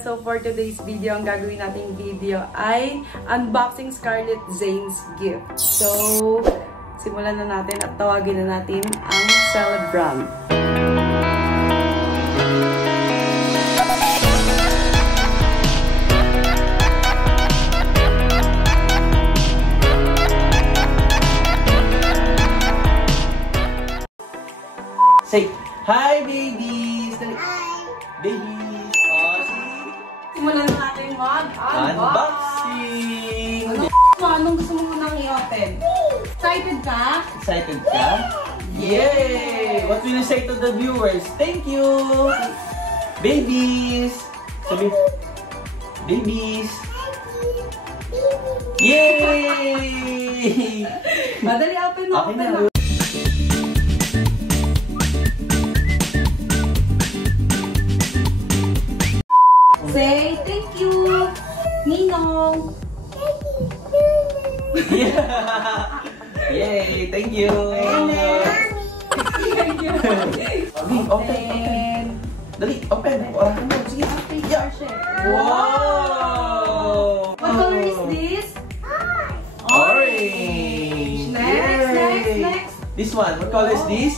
So for today's video, ang gagawin nating video ay unboxing Scarlette Zein'S gift. So, simulan na natin at tawagin na natin ang celebrant. Say, hi babies! Hi! Babies! Simulan na natin mag-unboxing! Anong gusto mo munang i-open? Excited ka? Excited ka? Yay! What will you say to the viewers? Thank you! Babies! Sabi, babies! Yay! Madali, open mo! Okay na. Say thank you, Ninong. Yeah. Yay! Thank you. Thank you. Open. Dali, open. Sige. Yeah. Wow! What color is this? Orange. Next. This one. What color is this?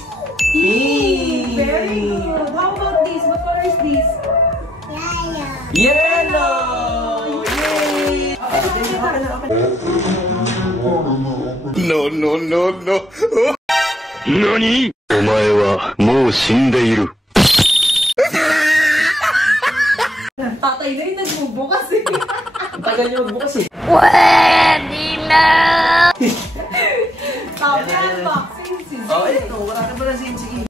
Pink. Very good. How about this? What color is this? Yellow! Yay! No. NANI? お前はもう死んでいる。 Tatay na yung nagbubukas eh. Ang tagal niyo magbukas eh. Pwede na! Sabi unboxing si Zein'S. Oh, ito. Wala ka ba na Zein'S? Sige.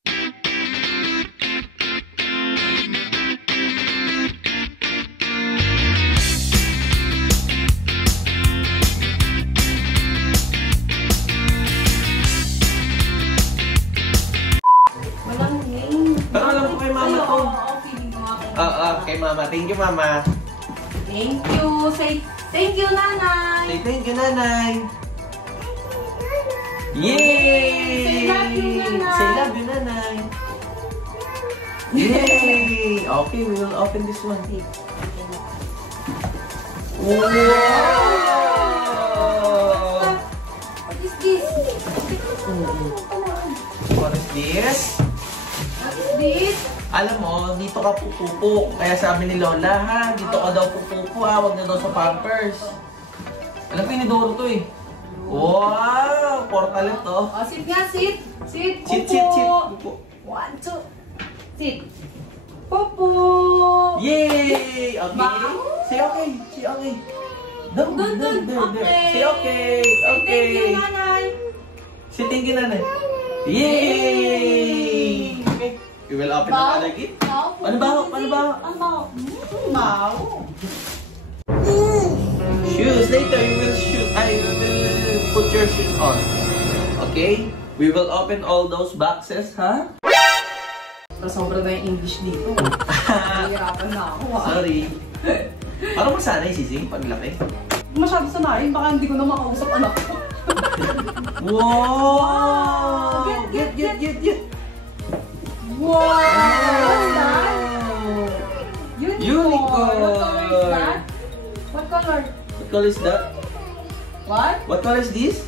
Pero alam ko kay mama to. Kay mama. Thank you, mama. Thank you. Say thank you, nanay. Say thank you, nanay. Yay! Say love you, nanay. Say love you, nanay. Yay! Okay, we will open this one. Wow! What is this? What is this? This? Alam mo, dito ka pupupo. Kaya sabi ni Lola, ha? Dito ka daw pupupo, ha? Huwag na daw sa Pampers. Alam ko, inidoro to eh. Wow! Portalet to. Oh, sit nga, sit. Sit, pupo. Sit. Pupo. 1, 2. Sit. Pupo. Yay! Okay. Wow. Say okay. Say okay. Doon. Okay. Say okay. Okay. Thank you, nanay. Say thank you, nanay. Yay! Okay. We will open the other gift. Ano ba? Shoes. Later, you will shoot. I will put your shoes on. Okay? We will open all those boxes, ha? Sobra na yung English dito. Nahihirapan na ako, ha? Sorry. Parang masanay, Sisi, paglaki. Masyado sanayin, baka hindi ko na makausap anak ko. Wow! Get. Wow! What's that? Unicorn! What color is that? What color is that? What? What color is this?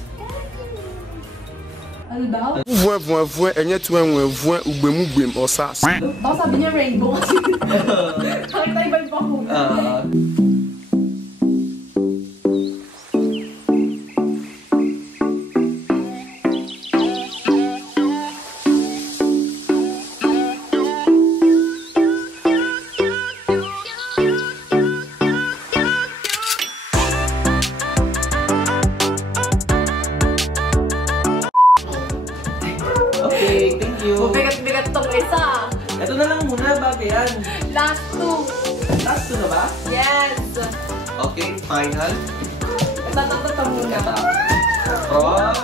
Ano daw? Osas. Baka sabi niya rainbow kasi. Nakita iba yung pakulay. Okay, thank you. Bigat tong isa. Ito na lang muna, bagay yan. Last two. Last two na ba? Yes. Okay, final. Ito muna. From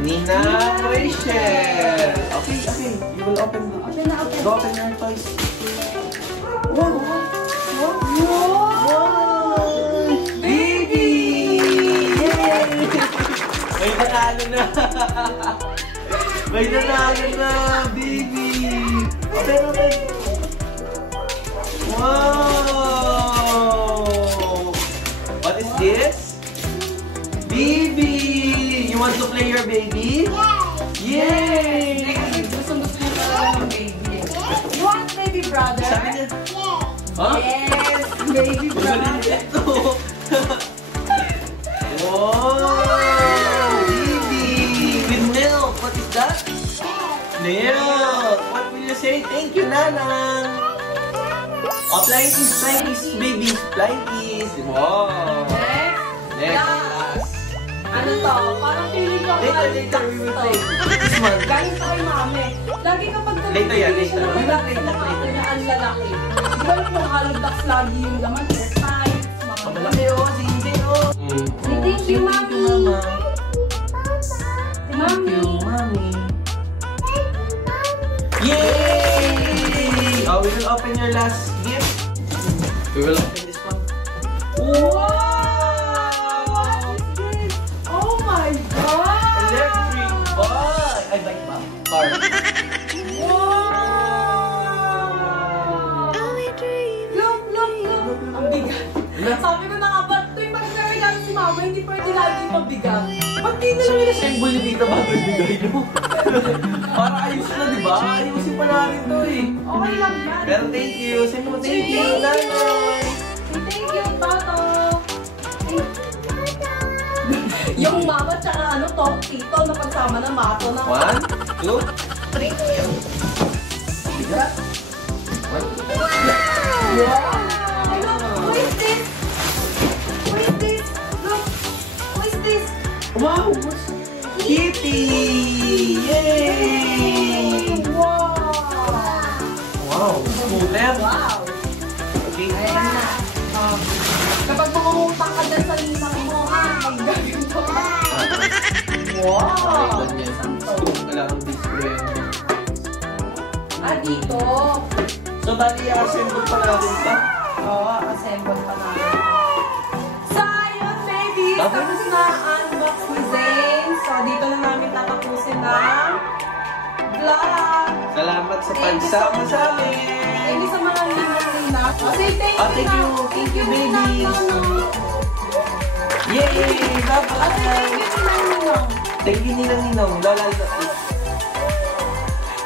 Nina Rachel. Okay. You will open. Open na. Go open your toys. Wow. Baby! Yay! May nanalo na! May nanalo na, baby! Open! Wow! What is this? Baby! You want to play your baby? Yay! Gusto mo talaga ng baby. You want baby brother? Sabi niya. Huh? Yes! Baby brother. Wow! Baby! With milk! What is that? Milk! What will you say? Thank you, Nanang! Oh, flying kiss, baby! Flying kiss! Wow! Next, last. Ano to? Parang feeling ko Later, we will play. This one. Galing sa kay mami. Lagi kapag Later yan, later. Ang lalaki. Di ba yung halagdax lagi yung laman? Time. Malaki oh, Zein'S oh. Thank you, Mami. Thank you, Mami. Yay! Oh, we will open your last gift. We will open this one. Wow! Oh my God! Electric ball! Ay, bike ba? Car. Wow! Look! Ang bigat. Sabi ko na nga, ba't tuwing mag-regalo si Mama, hindi pwede lagi mabigat. Ba't di na lang Symbol ni Tita bago ibigay nyo. Para ayos na, di ba? Ayusin pa natin to eh. okay lang yan. Pero thank you. Say mo thank you, Nanay. Thank you, Toto. Yung mama tsaka ano to, tito na pagsama ng mato na. 1, 2, 3. Bigat. 1, 2, 3. Wow! Who is this? Who is this? Look! Who is this? Wow! Kitty! Yay! Wow! Wow! Smoother! Wow! Okay. Ayan na. Kapag mangungutang ka dyan sa linang mo, ha? Maggaganto ka. Wow! Kailangan display. Dito. So, bali, assemble pa natin pa. Oo, assemble pa natin. So, ayun, babies. Okay. Tapos na unbox ni Zein'S. So, dito na namin tatapusin ng vlog. Salamat sa pagsama sa amin. Thank you sa mga linang-linang. Say thank you. Thank you. Thank you, babies. Yay! Bye-bye! Thank you, Ninang-Ninang. Thank you, Ninang-Ninang. Lola.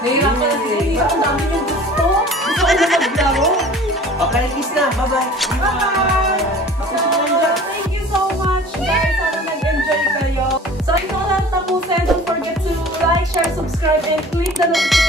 Nahirap ka na si Zein'S. Ang dami yung gusto. Gusto ko na maglaro. Okay, kiss na. Bye-bye. Bye-bye! So, thank you so much, guys. Sana nag-enjoy kayo. So, ito na tapusin. Don't forget to like, share, subscribe, and click the notification